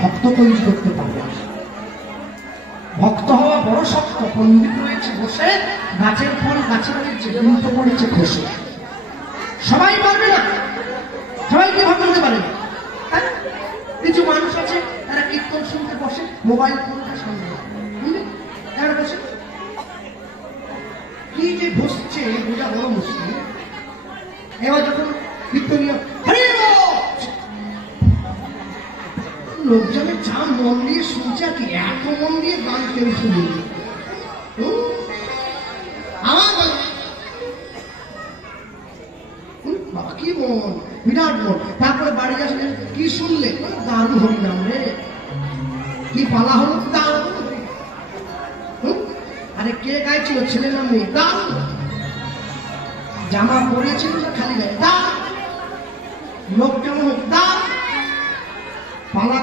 ভক্ত তৈরি করতে পারবে না। ভক্ত হওয়া বড় শক্ত। পণ্ডিত রয়েছে বসে, গাছের ফল গাছে রয়েছে, বৃন্ত পড়েছে খসে। সবাই পারবে না, সবাই কি ভক্ত হতে পারে না। কিছু মানুষ আছে তারা কীর্তন শুনতে বসে, মোবাইল ফোনটা সামনে বুঝলি, তারা বসে কি যে বসছে বোঝা বড় মুশকিল। এবার যখন কীর্তনীয় লোকজনের যা মন দিয়ে শুনছে, আর কি এত মন দিয়ে গান কেউ শুনি আমার বাবা, কি মন, বিরাট মন। তারপরে বাড়ি আসলেন, কি শুনলে? দারুণ হরিনাম রে, কি পালা হলো, দারুণ। আরে কে গাইছিল? ছেলে নাম নেই, দারুণ। জামা পরেছিল খালি গায়ে, দারুণ। লোক কেমন, দারুণ। পালা